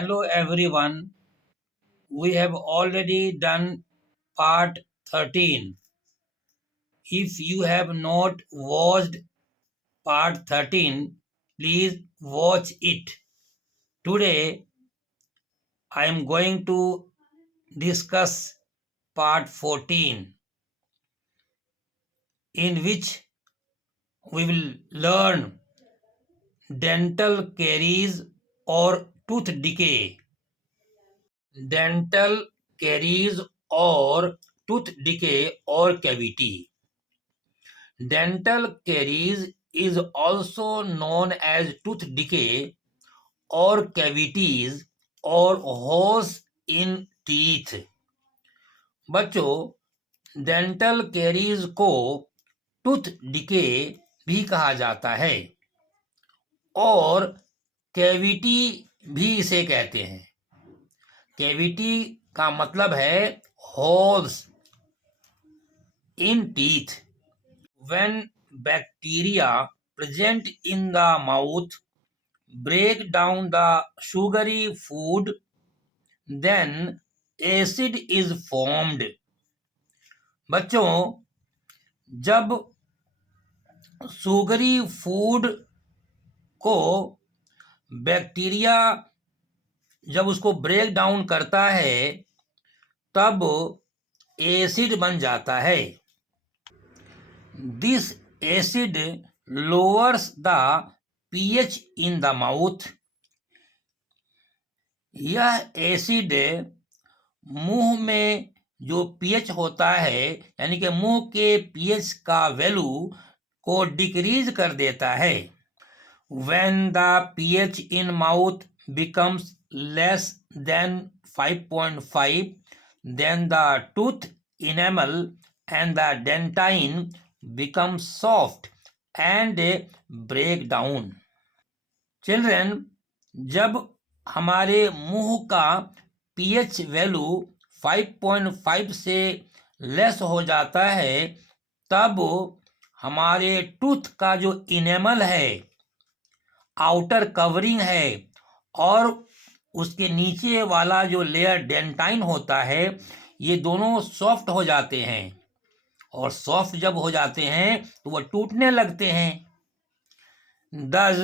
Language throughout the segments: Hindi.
Hello everyone. We have already done part 13. If you have not watched part 13, please watch it. Today I am going to discuss part 14, in which we will learn dental caries or tooth decay. Dental caries or tooth decay or cavity. Dental caries is also known as tooth decay or cavities or holes in teeth. बच्चों, डेंटल कैरीज को टूथ डिके भी कहा जाता है और कैविटी भी इसे कहते हैं। कैविटी का मतलब है holes in teeth. When bacteria present in the mouth break down the sugary food, then acid is formed. बच्चों, जब सुगरी फूड को बैक्टीरिया जब उसको ब्रेक डाउन करता है तब एसिड बन जाता है। This acid lowers the pH in the mouth. यह एसिड मुंह में जो पीएच होता है यानी कि मुंह के पीएच का वैल्यू को डिक्रीज कर देता है। When the pH in mouth becomes less than 5.5, then the tooth enamel and the dentine become soft and break down. Children, जब हमारे मुंह का pH वैल्यू 5.5 से लेस हो जाता है तब हमारे टूथ का जो इनेमल है, आउटर कवरिंग है और उसके नीचे वाला जो लेयर डेंटाइन होता है, ये दोनों सॉफ्ट हो जाते हैं और सॉफ्ट जब हो जाते हैं तो वह टूटने लगते हैं। Thus,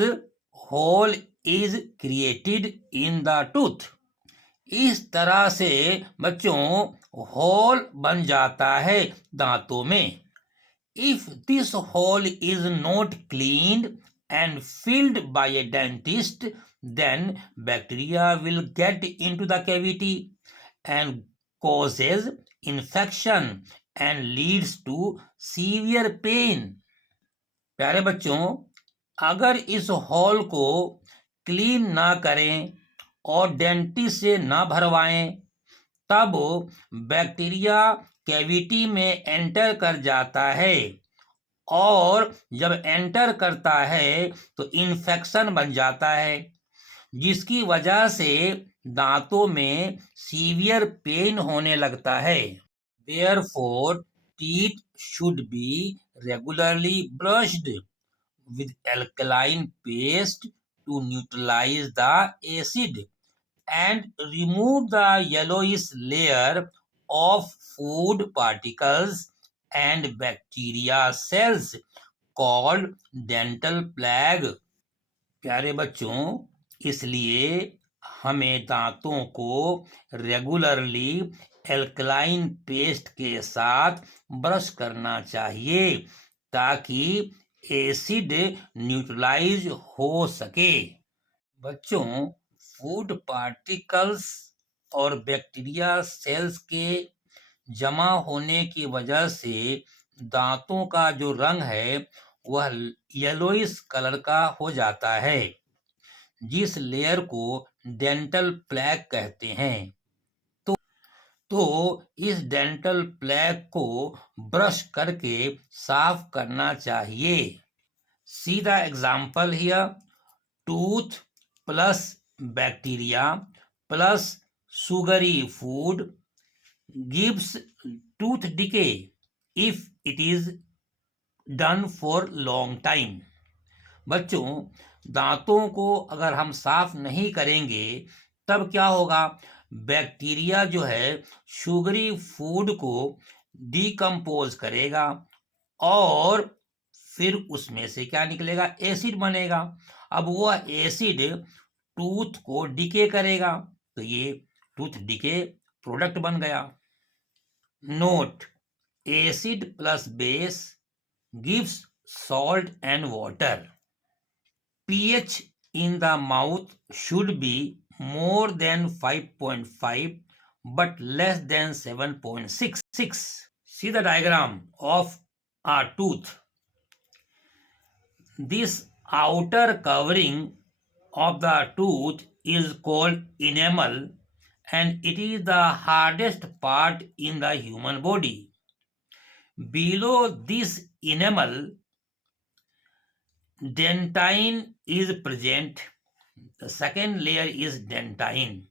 hole is created in the tooth. इस तरह से बच्चों होल बन जाता है दांतों में। If this hole is not cleaned and filled by a dentist, then bacteria will get into the cavity and causes infection and leads to severe pain. प्यारे बच्चों, अगर इस हॉल को क्लीन ना करें और डेंटिस्ट से ना भरवाएं तब बैक्टीरिया कैविटी में एंटर कर जाता है और जब एंटर करता है तो इन्फेक्शन बन जाता है जिसकी वजह से दांतों में सीवियर पेन होने लगता है। Therefore, teeth should be regularly brushed with alkaline paste to neutralize the acid and remove the yellowish layer of food particles and bacteria cells called dental plaque. प्यारे बच्चों, इसलिए हमें दांतों को रेगुलरली एल्कलाइन पेस्ट के साथ ब्रश करना चाहिए ताकि एसिड न्यूट्रलाइज हो सके। बच्चों, फूड पार्टिकल्स और बैक्टीरिया सेल्स के जमा होने की वजह से दांतों का जो रंग है वह येलोइश कलर का हो जाता है जिस लेयर को डेंटल प्लैक कहते हैं। तो इस डेंटल प्लैक को ब्रश करके साफ करना चाहिए। See the example here. Tooth plus bacteria plus sugary food gives tooth decay if it is done for long time. बच्चों, दांतों को अगर हम साफ नहीं करेंगे तब क्या होगा, बैक्टीरिया जो है शुगरी फूड को डिकम्पोज करेगा और फिर उसमें से क्या निकलेगा, एसिड बनेगा। अब वह एसिड टूथ को डिके करेगा, तो ये टूथ डिके प्रोडक्ट बन गया। Note, acid plus base gives salt and water. pH in the mouth should be more than 5.5 but less than 7.6. See the diagram of a tooth. This outer covering of the tooth is called enamel and it is the hardest part in the human body. Below this enamel, dentine is present. The second layer is dentine.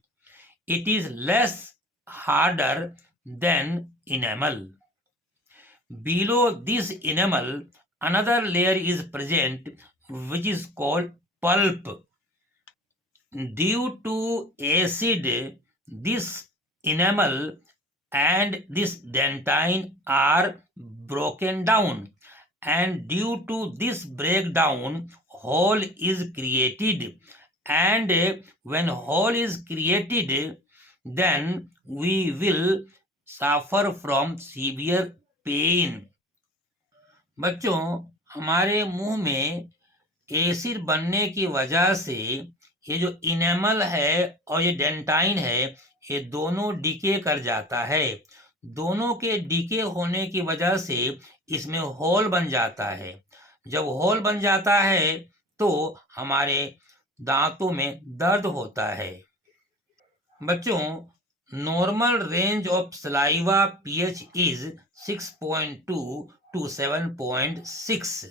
It is less harder than enamel. Below this enamel, another layer is present which is called pulp. Due to acid, this enamel and this dentine are broken down, and due to this breakdown hole is created, and when hole is created then we will suffer from severe pain. बच्चों, हमारे मुंह में एसिड बनने की वजह से ये जो इनेमल है और ये डेंटाइन है, ये दोनों डीके कर जाता है। दोनों के डीके होने की वजह से इसमें होल बन जाता है। जब होल बन जाता है तो हमारे दांतों में दर्द होता है। बच्चों, normal range of saliva pH is 6.2 to 7.6.